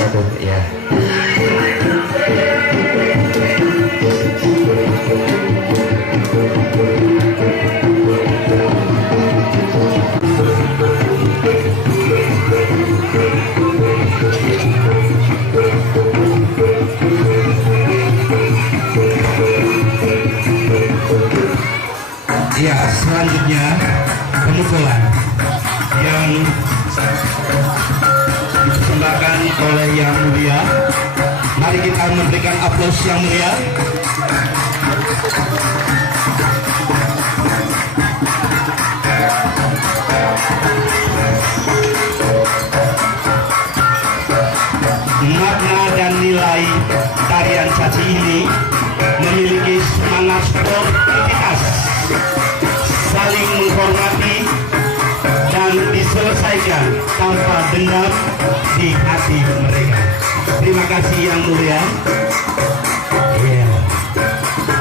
Aduh, ya. Ya, selanjutnya pemukulan yang dipersembahkan oleh Yang Mulia. Mari kita memberikan aplaus yang mulia. Makna dan nilai tarian caci ini memiliki semangat sportivitas, saling menghormati, dan diselesaikan tanpa dendam di hati mereka. Terima kasih Yang Mulia. Yeah.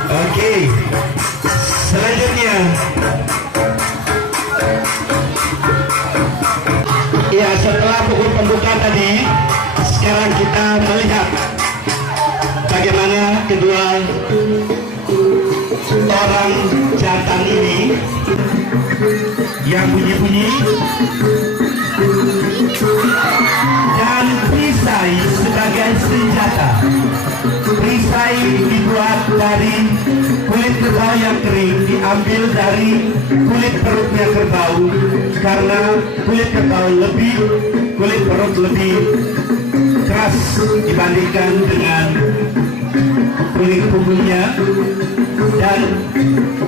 Oke. Selanjutnya, ya, setelah pukul pembuka tadi, sekarang kita melihat bagaimana kedua orang jantan ini yang bunyi-bunyi dan perisai sebagai senjata. Perisai dibuat dari kulit kerbau yang kering, diambil dari kulit perutnya kerbau, karena kulit perut lebih keras dibandingkan dengan kulit punggungnya, dan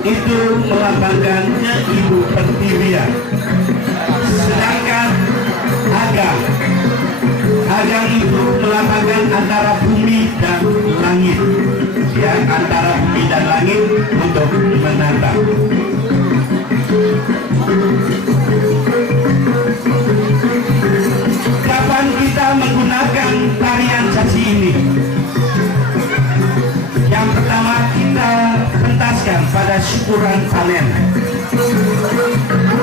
itu melambangkan ibu pertiwian. Sedangkan agang itu melambangkan antara bumi dan langit, ya, antara bumi dan langit untuk menatap. Kapan kita menggunakan tarian caci ini? Yang pertama, kita pentaskan pada syukuran panen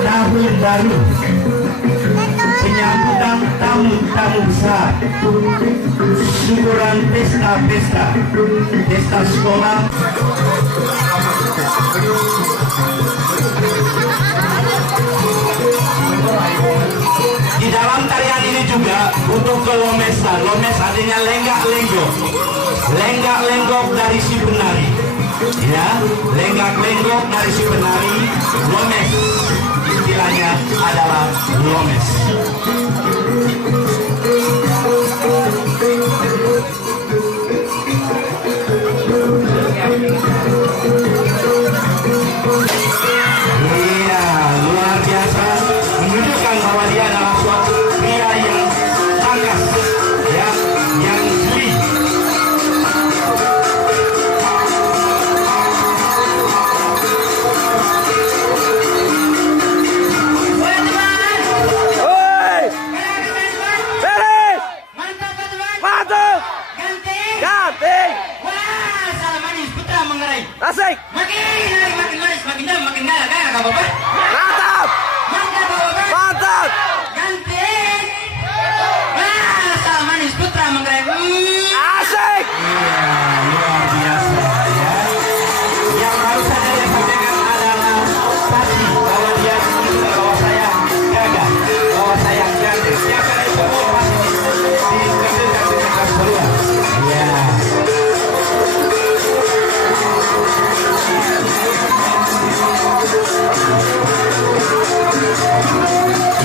tahun baru, penyambutan tamu-tamu besar, syukuran pesta sekolah. Di dalam tarian ini juga untuk kelomesan. Lomes artinya lenggak-lenggok. Lenggak-lenggok dari si penari. Ya, lenggak-lenggok dari si penari. Lomes istilahnya adalah lomes. Iya, luar biasa, menunjukkan bahwa dia adalah suatu pria yang tangkas, ya, yang jeli. Asik. Makin laris, makin dalam, makin galak, kan Kak Bapak? Mantap. Mantap Bapak. Mantap. Ganteng. Wah, salah manis putra menggerai. Asik. Iya, luar biasa, ya. Yang baru saja dia sampaikan adalah tadi bahwa dia bahwa saya gagah, bahwa saya ganteng. Siapa itu pasti dikendalikan dengan keseluruhan. Ya.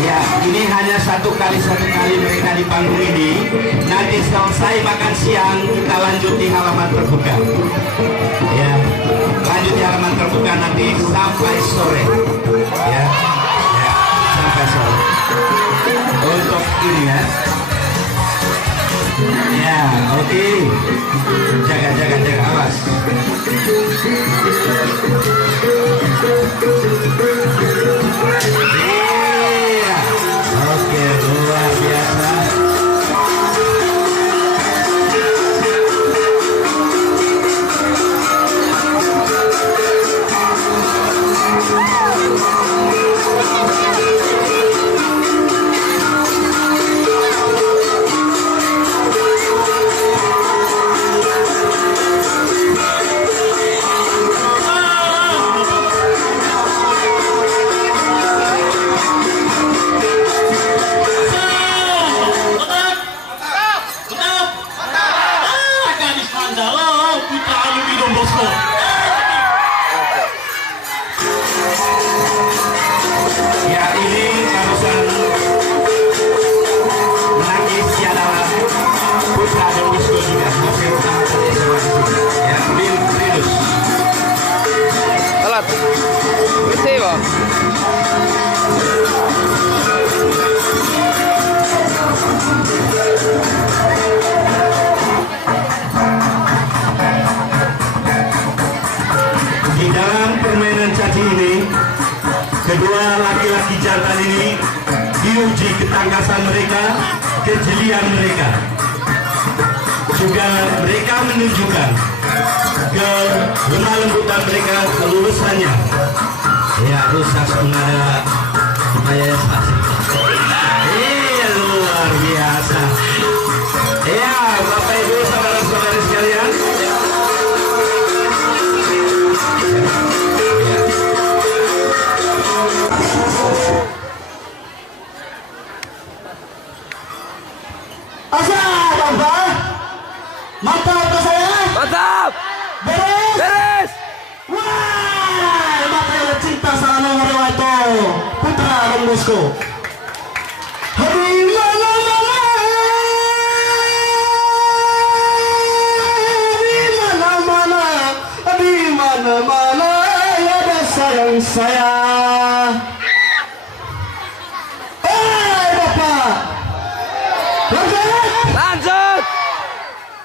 Ya, ini hanya satu kali mereka di panggung ini. Nanti selesai makan siang kita lanjut di halaman terbuka. Ya, lanjut di halaman terbuka nanti sampai sore. Ya, sampai sore. Untuk ini ya. Ya, oke. Jaga, awas. Iya, oke, luar biasa. Bosco. Ya, ini barusan menangis adalah Putra Don Bosco juga. Masih utama saja semua di sini. Ya, Rinus. Salat. Bersih, Bang. Di dalam permainan caci ini, kedua laki-laki jantan ini diuji ketangkasan mereka, kejelian mereka. Juga mereka menunjukkan kelemah lembutan mereka, kelulusannya. Ya, rusak menada supaya saksi. Luar biasa. Ya, Bapak Ibu, saudara-saudari sekalian. Asa, Bapak? Mantap ke saya? Mantap. Beres? Beres. Wah, mata yang cinta sama nomor itu Putra Don Bosco. Di mana-mana, di mana-mana, di mana-mana ada sayang saya. Bapak, lanjut. Lanjut.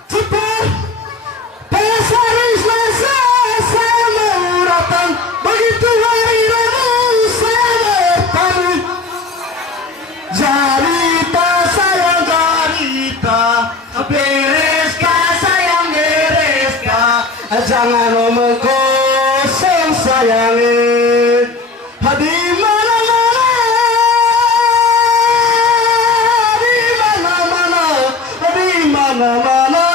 Cepat, hari Selasa saya mau datang. Begitu hari Rabu saya bertemu. Jarita sayang jarita, bereskah sayang bereskah. Jangan omong kosong sayangin. Di mana-mana, di mana-mana, di mana-mana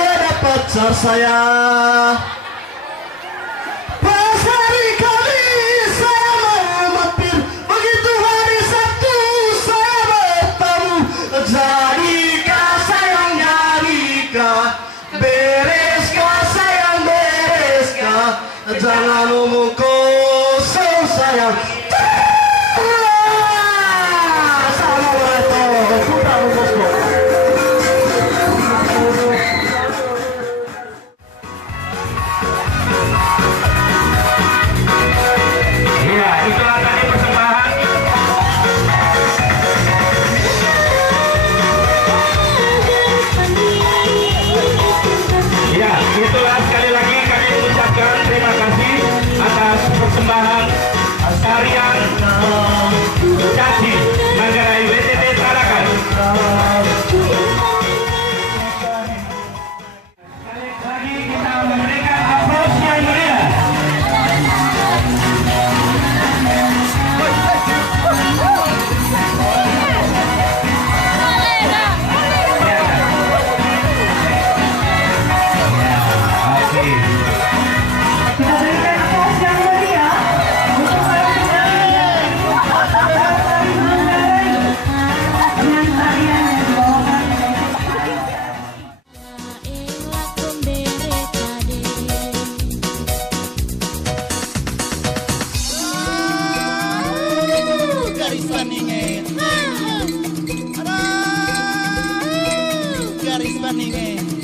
ya dapat pacar saya. Pas hari kali saya mau mampir, begitu hari Sabtu saya bertemu. Jadikah sayang jadikah, bereskah sayang bereskah. Jangan omong kosong sayang. Iya, itulah tadi persembahan. Ya, itulah sekali lagi kami mengucapkan terima kasih atas persembahan tarian caci Manggarai WTT Tarakan. Sekali lagi kita memberikan aplaus yang meriah. Garis bandingnya. Garis bandingnya.